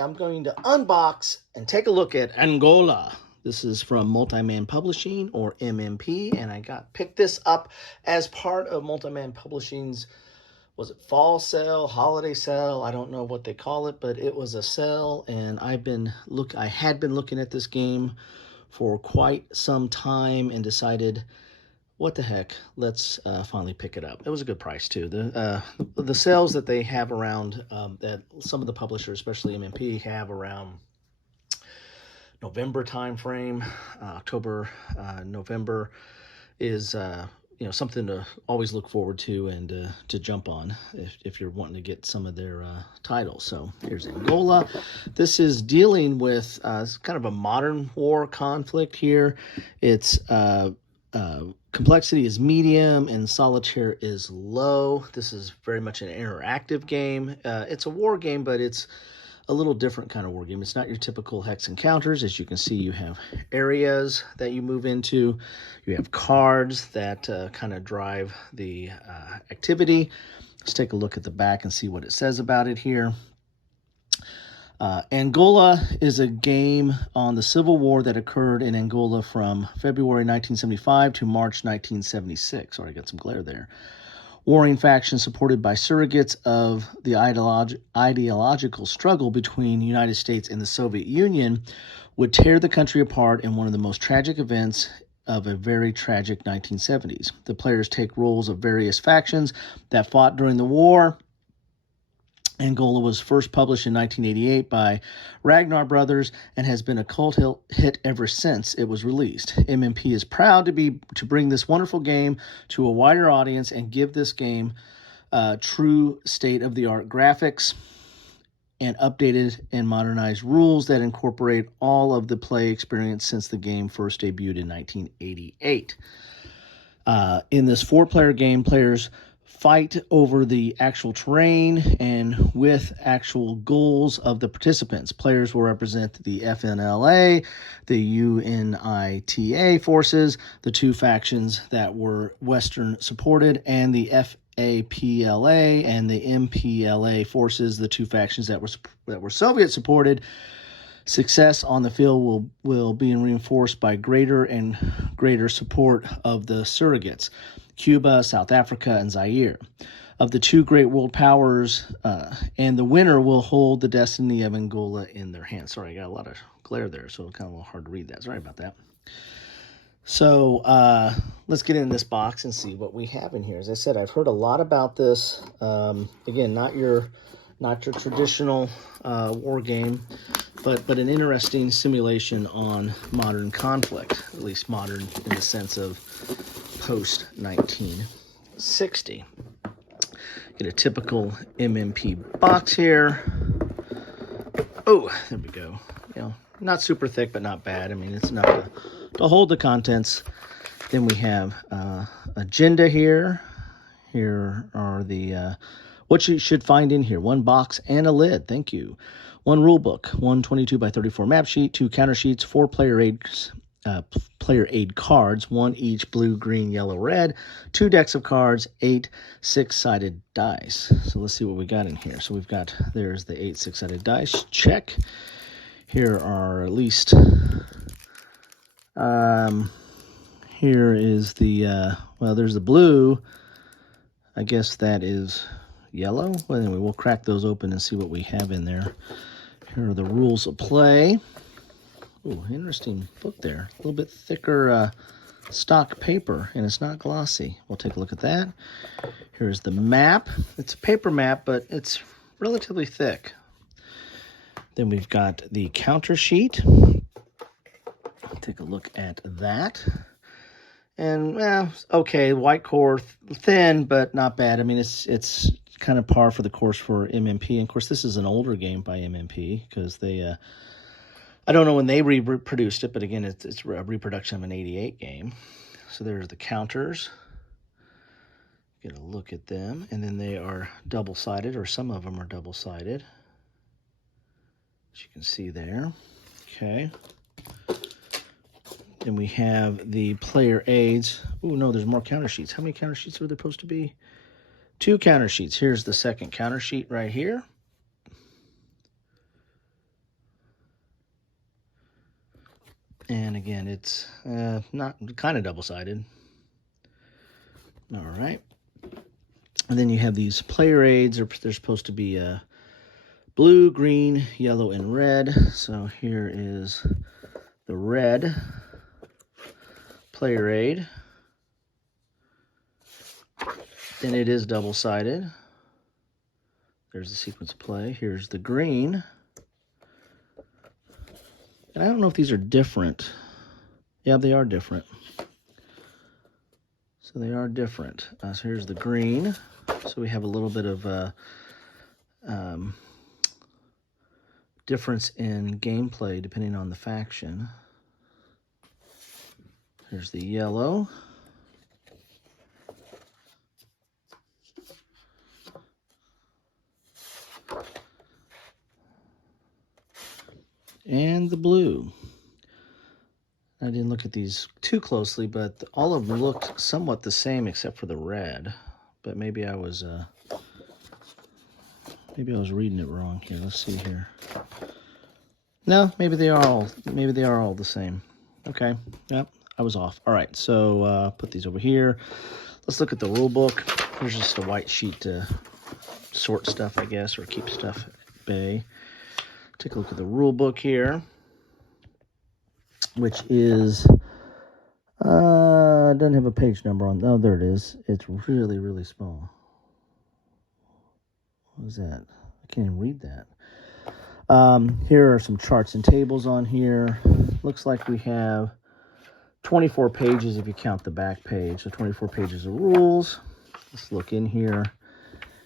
I'm going to unbox and take a look at Angola. This is from Multi-Man Publishing, or MMP, and I picked this up as part of Multi-Man Publishing's, was it fall sale, holiday sale? I don't know what they call it, but it was a sale, and I had been looking at this game for quite some time and decided, what the heck, let's finally pick it up. It was a good price too. The sales that they have around, that some of the publishers, especially MMP, have around November time frame, October, November, is something to always look forward to and to jump on if you're wanting to get some of their titles. So here's Angola. This is dealing with kind of a modern war conflict here. It's complexity is medium and solitaire is low. This is very much an interactive game. It's a war game, but it's a little different kind of war game. It's not your typical hex encounters. As you can see, you have areas that you move into. You have cards that kind of drive the activity. Let's take a look at the back and see what it says about it here. Angola is a game on the civil war that occurred in Angola from February 1975 to March 1976. Sorry, I got some glare there. Warring factions supported by surrogates of the ideological struggle between the United States and the Soviet Union would tear the country apart in one of the most tragic events of a very tragic 1970s. The players take roles of various factions that fought during the war. Angola was first published in 1988 by Ragnar Brothers and has been a cult hit ever since it was released. MMP is proud to bring this wonderful game to a wider audience and give this game true state-of-the-art graphics and updated and modernized rules that incorporate all of the play experience since the game first debuted in 1988. In this four-player game, players fight over the actual terrain and with actual goals of the participants. Players will represent the FNLA, the UNITA forces, the two factions that were Western supported, and the FAPLA and the MPLA forces, the two factions that were Soviet supported. Success on the field will be reinforced by greater and greater support of the surrogates, Cuba, South Africa, and Zaire, of the two great world powers, and the winner will hold the destiny of Angola in their hands. Sorry, I got a lot of glare there, so it's kind of a little hard to read that. Sorry about that. So let's get in this box and see what we have in here. As I said, I've heard a lot about this. Again, not your traditional war game, but an interesting simulation on modern conflict, at least modern in the sense of post-1960. Get a typical MMP box here. Oh, there we go. Not super thick, but not bad. I mean, it's enough to hold the contents. Then we have agenda here. Here are the what you should find in here. One box and a lid. Thank you. One rule book, 122 by 34 map sheet, two counter sheets, four player aid cards, one each blue, green, yellow, red, two decks of cards, 8 six-sided dice. So let's see what we got in here. So there's the 8 six-sided dice. Check. Here are at least, here is the, there's the blue. I guess that is yellow. Well, anyway, we'll crack those open and see what we have in there. Here are the rules of play. Ooh, interesting book there. A little bit thicker stock paper, and it's not glossy. We'll take a look at that. Here's the map. It's a paper map, but it's relatively thick. Then we've got the counter sheet. Take a look at that. And, okay, white core, thin, but not bad. I mean, it's kind of par for the course for MMP. And, of course, this is an older game by MMP because they, I don't know when they reproduced it, but, again, it's a reproduction of an 88 game. So there's the counters. Get a look at them. And then they are double-sided, or some of them are double-sided, as you can see there. Okay. Then we have the player aids. Oh, no, there's more counter sheets. How many counter sheets are there supposed to be? 2 counter sheets. Here's the second counter sheet right here. And again, it's not kind of double-sided. All right. And then you have these player aids. They're supposed to be blue, green, yellow, and red. So here is the red player aid. And it is double-sided. There's the sequence of play. Here's the green. And I don't know if these are different. Yeah, they are different. So they are different. So here's the green. So we have a little bit of difference in gameplay depending on the faction. Here's the yellow. And the blue. I didn't look at these too closely, but all of them looked somewhat the same except for the red. But maybe I was reading it wrong here. Let's see here. No, maybe they are all the same. Okay. Yep, I was off. All right, so put these over here. Let's look at the rule book. Here's just a white sheet to sort stuff, I guess, or keep stuff at bay. Take a look at the rule book here, which is doesn't have a page number on. Oh, there it is. It's really, really small. What is that? I can't even read that. Here are some charts and tables on here. Looks like we have 24 pages if you count the back page. So 24 pages of rules. Let's look in here.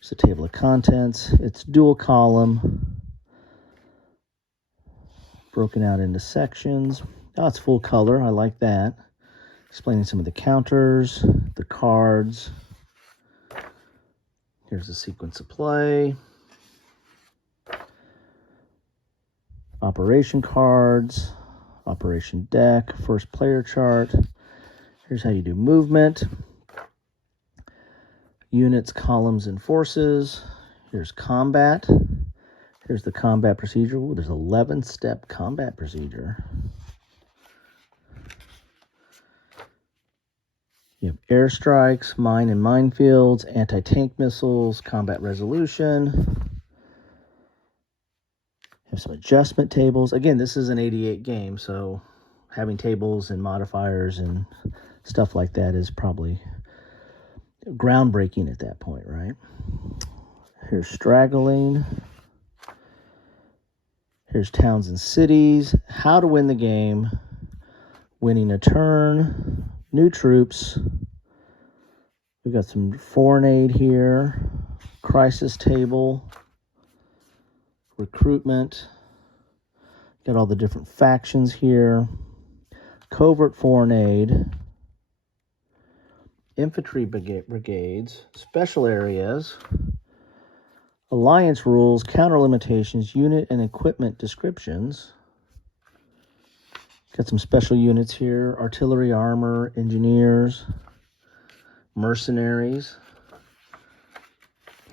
There's a table of contents. It's dual column, broken out into sections. Oh, it's full color. I like that. Explaining some of the counters, the cards. Here's the sequence of play. Operation cards, operation deck, first player chart. Here's how you do movement. Units, columns, and forces. Here's combat. Here's the combat procedure. Ooh, there's 11-step combat procedure. You have airstrikes, mine and minefields, anti-tank missiles, combat resolution. Have some adjustment tables. Again, this is an 88 game, so having tables and modifiers and stuff like that is probably groundbreaking at that point, right? Here's straggling. Here's towns and cities. How to win the game. Winning a turn. New troops. We've got some foreign aid here. Crisis table. Recruitment. Got all the different factions here. Covert foreign aid. Infantry brigades. Special areas. Alliance rules, counter limitations, unit and equipment descriptions. Got some special units here. Artillery, armor, engineers, mercenaries.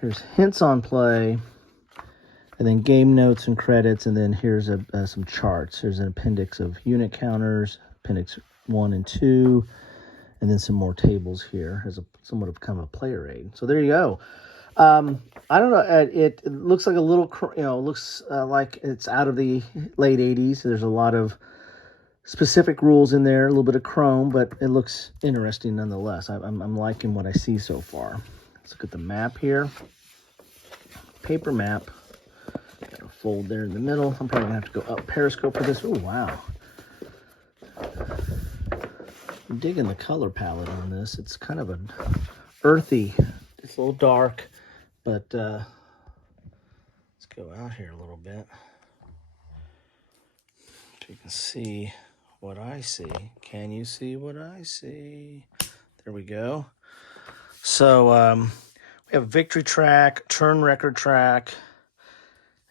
Here's hints on play. And then game notes and credits. And then here's some charts. There's an appendix of unit counters, appendix 1 and 2. And then some more tables here as somewhat of kind of a player aid. So there you go. I don't know. It looks like a little, looks like it's out of the late 80s. There's a lot of specific rules in there, a little bit of chrome, but it looks interesting nonetheless. I'm liking what I see so far. Let's look at the map here. Paper map. Got a fold there in the middle. I'm probably going to have to go up Periscope for this. Oh, wow. I'm digging the color palette on this. It's kind of an earthy. It's a little dark. But let's go out here a little bit so you can see what I see. Can you see what I see? There we go. So we have a victory track, turn record track,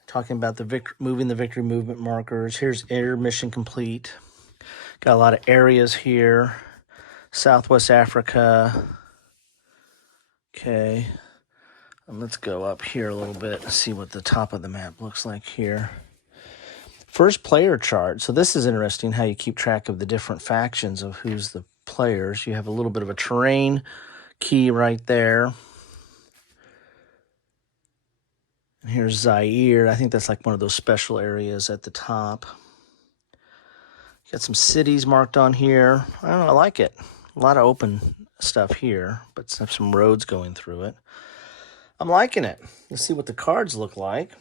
talking about the moving the victory movement markers. Here's air mission complete. Got a lot of areas here. Southwest Africa. Okay. And let's go up here a little bit and see what the top of the map looks like here. First player chart. So this is interesting how you keep track of the different factions of who's the players. You have a little bit of a terrain key right there. And here's Zaire. I think that's like one of those special areas at the top. Got some cities marked on here. I don't know, I like it. A lot of open stuff here, but some roads going through it. I'm liking it. Let's see what the cards look like.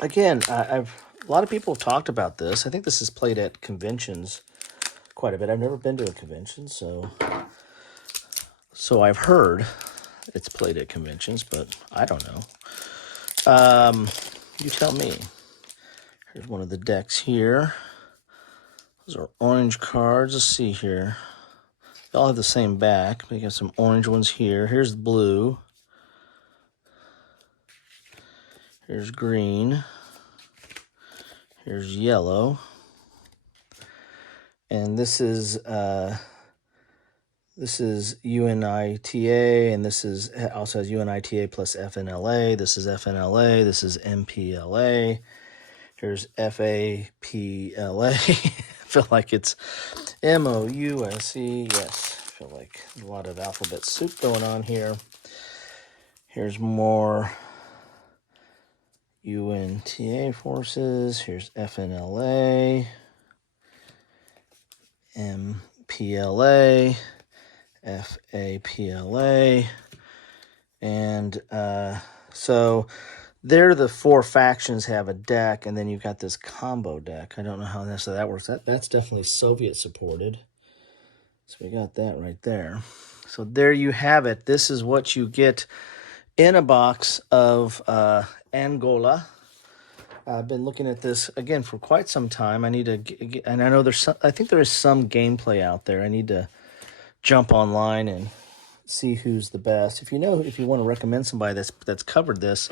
Again, a lot of people have talked about this. I think this is played at conventions quite a bit. I've never been to a convention, so I've heard it's played at conventions, but I don't know. You tell me. Here's one of the decks here. Those are orange cards. Let's see here. They all have the same back. We got some orange ones here. Here's blue. Here's green. Here's yellow. And this is UNITA, and this is also has UNITA plus FNLA. This is FNLA. This is MPLA. Here's FAPLA. I feel like it's MOUSE. Yes, I feel like a lot of alphabet soup going on here. Here's more UNTA forces. Here's FNLA, MPLA, FAPLA, and so there the four factions have a deck, and then you've got this combo deck. I don't know how necessarily that works. That's definitely Soviet supported. So we got that right there. So there you have it. This is what you get in a box of Angola. I've been looking at this again for quite some time. I need to, and I know I think there is some gameplay out there. I need to jump online and see who's the best. If you want to recommend somebody that's covered this,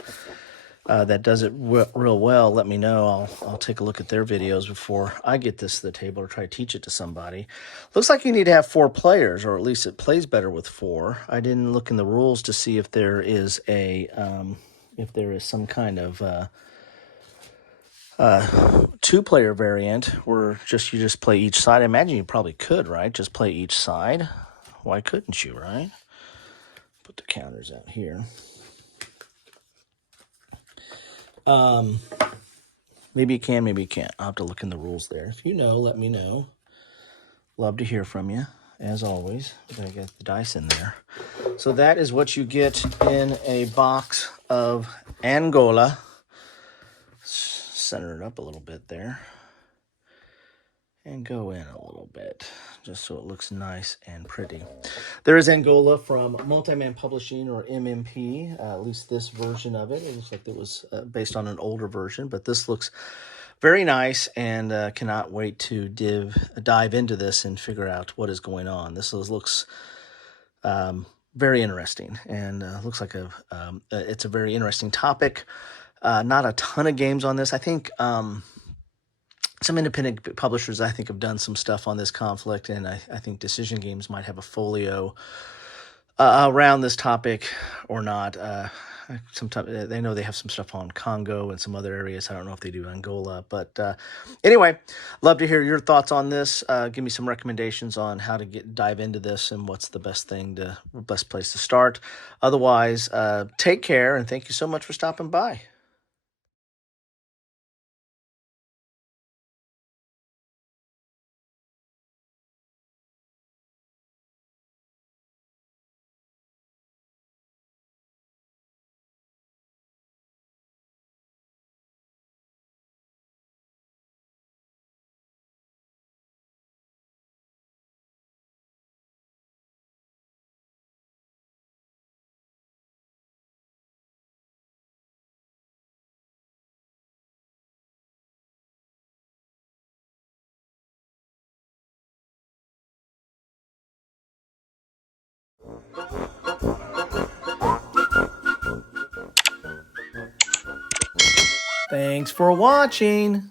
that does it real well, let me know. I'll take a look at their videos before I get this to the table or try to teach it to somebody. Looks like you need to have 4 players, or at least it plays better with 4. I didn't look in the rules to see if there is some kind of 2-player variant where you just play each side. I imagine you probably could, right? Just play each side. Why couldn't you, right? Put the counters out here. Maybe you can, maybe you can't. I'll have to look in the rules there. If you know, let me know. Love to hear from you, as always. I got the dice in there. So that is what you get in a box of Angola. Center it up a little bit there. And go in a little bit, just so it looks nice and pretty. There is Angola from Multiman Publishing, or MMP, at least this version of it. It looks like it was based on an older version, but this looks very nice, and cannot wait to dive into this and figure out what is going on. This looks very interesting, and looks like it's a very interesting topic. Not a ton of games on this. I think some independent publishers, I think, have done some stuff on this conflict, and I think Decision Games might have a folio around this topic or not. Sometimes they know they have some stuff on Congo and some other areas. I don't know if they do Angola, but anyway, love to hear your thoughts on this. Give me some recommendations on how to dive into this and what's the best place to start. Otherwise, take care, and thank you so much for stopping by. Thanks for watching.